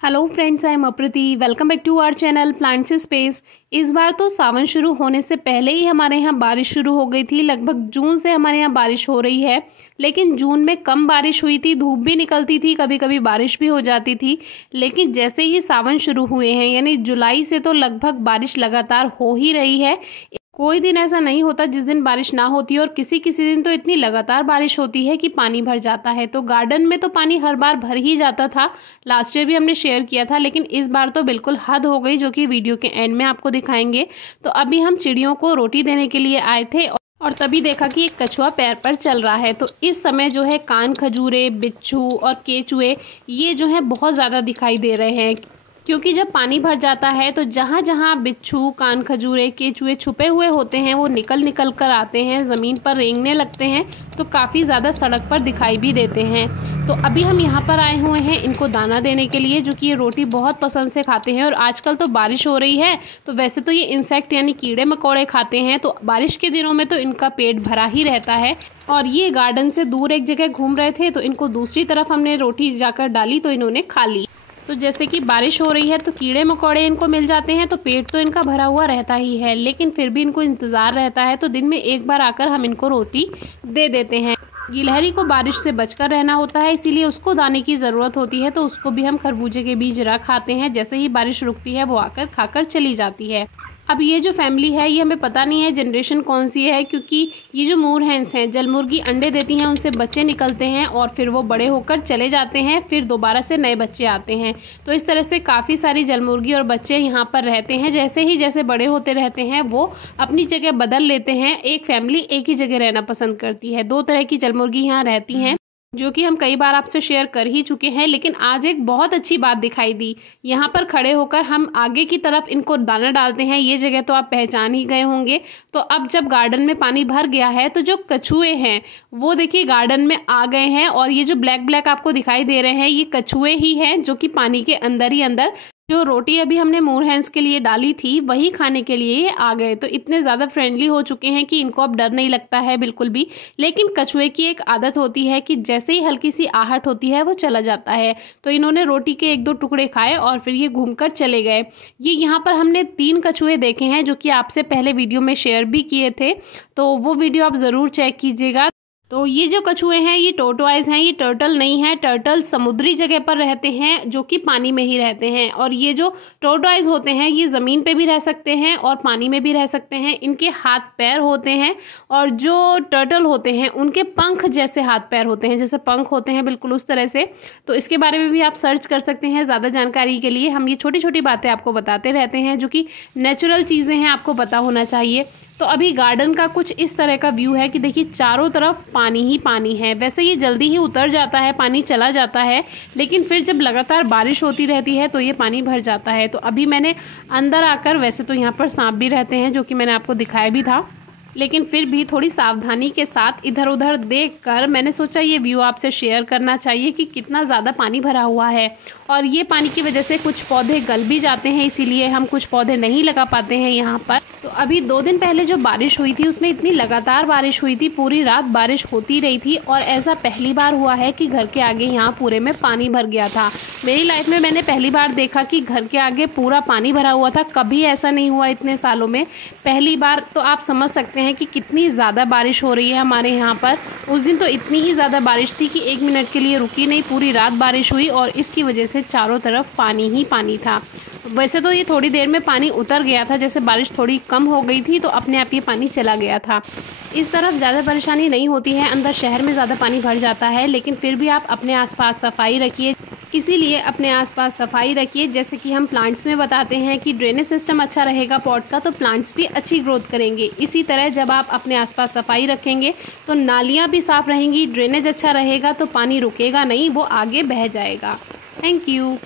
Hello friends, I am Apriti. Welcome back to our channel plants space. इस बार तो सावन शुरू होने से पहले ही हमारे यहाँ बारिश शुरू हो गई थी। लगभग जून से हमारे यहाँ बारिश हो रही है, लेकिन जून में कम बारिश हुई थी, धूप भी निकलती थी, कभी कभी बारिश भी हो जाती थी। लेकिन जैसे ही सावन शुरू हुए हैं, यानी जुलाई से, तो लगभग बारिश लगातार हो ही रही है। कोई दिन ऐसा नहीं होता जिस दिन बारिश ना होती, और किसी किसी दिन तो इतनी लगातार बारिश होती है कि पानी भर जाता है। तो गार्डन में तो पानी हर बार भर ही जाता था, लास्ट ईयर भी हमने शेयर किया था, लेकिन इस बार तो बिल्कुल हद हो गई, जो कि वीडियो के एंड में आपको दिखाएंगे। तो अभी हम चिड़ियों को रोटी देने के लिए आए थे और तभी देखा कि एक कछुआ पैर पर चल रहा है। तो इस समय जो है कान खजूरे, बिच्छू और केचुए ये जो है बहुत ज़्यादा दिखाई दे रहे हैं, क्योंकि जब पानी भर जाता है तो जहाँ जहाँ बिच्छू, कान खजूरे, केचुए छुपे हुए होते हैं वो निकल निकल कर आते हैं, ज़मीन पर रेंगने लगते हैं, तो काफ़ी ज़्यादा सड़क पर दिखाई भी देते हैं। तो अभी हम यहाँ पर आए हुए हैं इनको दाना देने के लिए, जो कि ये रोटी बहुत पसंद से खाते हैं। और आजकल तो बारिश हो रही है, तो वैसे तो ये इंसेक्ट यानी कीड़े मकोड़े खाते हैं, तो बारिश के दिनों में तो इनका पेट भरा ही रहता है। और ये गार्डन से दूर एक जगह घूम रहे थे, तो इनको दूसरी तरफ हमने रोटी जाकर डाली तो इन्होंने खा ली। तो जैसे कि बारिश हो रही है तो कीड़े मकोड़े इनको मिल जाते हैं, तो पेट तो इनका भरा हुआ रहता ही है, लेकिन फिर भी इनको इंतज़ार रहता है, तो दिन में एक बार आकर हम इनको रोटी दे देते हैं। गिलहरी को बारिश से बचकर रहना होता है, इसीलिए उसको दाने की ज़रूरत होती है, तो उसको भी हम खरबूजे के बीज रख आते हैं। जैसे ही बारिश रुकती है वो आकर खाकर चली जाती है। अब ये जो फैमिली है, ये हमें पता नहीं है जनरेशन कौन सी है, क्योंकि ये जो मोरहैंस हैं, जलमुर्गी अंडे देती हैं, उनसे बच्चे निकलते हैं और फिर वो बड़े होकर चले जाते हैं, फिर दोबारा से नए बच्चे आते हैं। तो इस तरह से काफ़ी सारी जलमुर्गी और बच्चे यहाँ पर रहते हैं। जैसे बड़े होते रहते हैं वो अपनी जगह बदल लेते हैं। एक फैमिली एक ही जगह रहना पसंद करती है। 2 तरह की जलमुर्गी यहाँ रहती हैं, जो कि हम कई बार आपसे शेयर कर ही चुके हैं, लेकिन आज एक बहुत अच्छी बात दिखाई दी। यहाँ पर खड़े होकर हम आगे की तरफ इनको दाना डालते हैं। ये जगह तो आप पहचान ही गए होंगे। तो अब जब गार्डन में पानी भर गया है, तो जो कछुए हैं वो देखिए गार्डन में आ गए हैं, और ये जो ब्लैक ब्लैक आपको दिखाई दे रहे हैं, ये कछुए ही हैं, जो कि पानी के अंदर ही अंदर जो रोटी अभी हमने मोरहैंस के लिए डाली थी वही खाने के लिए ये आ गए। तो इतने ज़्यादा फ्रेंडली हो चुके हैं कि इनको अब डर नहीं लगता है बिल्कुल भी। लेकिन कछुए की एक आदत होती है कि जैसे ही हल्की सी आहट होती है वो चला जाता है। तो इन्होंने रोटी के 1-2 टुकड़े खाए और फिर ये घूमकर चले गए। ये यहाँ पर हमने 3 कछुए देखे हैं, जो कि आपसे पहले वीडियो में शेयर भी किए थे, तो वो वीडियो आप ज़रूर चेक कीजिएगा। तो ये जो कछुए हैं ये टोर्टोइज हैं, ये टर्टल नहीं है। टर्टल समुद्री जगह पर रहते हैं, जो कि पानी में ही रहते हैं, और ये जो टोर्टोइज होते हैं ये ज़मीन पे भी रह सकते हैं और पानी में भी रह सकते हैं। इनके हाथ पैर होते हैं, और जो टर्टल होते हैं उनके पंख जैसे हाथ पैर होते हैं, जैसे पंख होते हैं बिल्कुल उस तरह से। तो इसके बारे में भी आप सर्च कर सकते हैं ज़्यादा जानकारी के लिए। हम ये छोटी छोटी बातें आपको बताते रहते हैं, जो कि नेचुरल चीज़ें हैं, आपको पता होना चाहिए। तो अभी गार्डन का कुछ इस तरह का व्यू है कि देखिए चारों तरफ पानी ही पानी है। वैसे ये जल्दी ही उतर जाता है, पानी चला जाता है, लेकिन फिर जब लगातार बारिश होती रहती है तो ये पानी भर जाता है। तो अभी मैंने अंदर आकर, वैसे तो यहाँ पर सांप भी रहते हैं, जो कि मैंने आपको दिखाया भी था, लेकिन फिर भी थोड़ी सावधानी के साथ इधर उधर देखकर मैंने सोचा ये व्यू आपसे शेयर करना चाहिए कि कितना ज़्यादा पानी भरा हुआ है। और ये पानी की वजह से कुछ पौधे गल भी जाते हैं, इसीलिए हम कुछ पौधे नहीं लगा पाते हैं यहाँ पर। तो अभी 2 दिन पहले जो बारिश हुई थी उसमें इतनी लगातार बारिश हुई थी, पूरी रात बारिश होती रही थी, और ऐसा पहली बार हुआ है कि घर के आगे यहाँ पूरे में पानी भर गया था। मेरी लाइफ में मैंने पहली बार देखा कि घर के आगे पूरा पानी भरा हुआ था। कभी ऐसा नहीं हुआ इतने सालों में, पहली बार। तो आप समझ सकते हैं कि कितनी ज़्यादा बारिश हो रही है हमारे यहाँ पर। उस दिन तो इतनी ही ज़्यादा बारिश थी कि 1 मिनट के लिए रुकी नहीं, पूरी रात बारिश हुई, और इसकी वजह से चारों तरफ पानी ही पानी था। वैसे तो ये थोड़ी देर में पानी उतर गया था, जैसे बारिश थोड़ी कम हो गई थी तो अपने आप ये पानी चला गया था। इस तरफ ज़्यादा परेशानी नहीं होती है, अंदर शहर में ज़्यादा पानी भर जाता है, लेकिन फिर भी आप अपने आसपास सफाई रखिए। इसीलिए अपने आसपास सफाई रखिए। जैसे कि हम प्लांट्स में बताते हैं कि ड्रेनेज सिस्टम अच्छा रहेगा पॉट का, तो प्लांट्स भी अच्छी ग्रोथ करेंगे। इसी तरह जब आप अपने आसपास सफाई रखेंगे तो नालियाँ भी साफ़ रहेंगी, ड्रेनेज अच्छा रहेगा, तो पानी रुकेगा नहीं, वो आगे बह जाएगा। Thank you.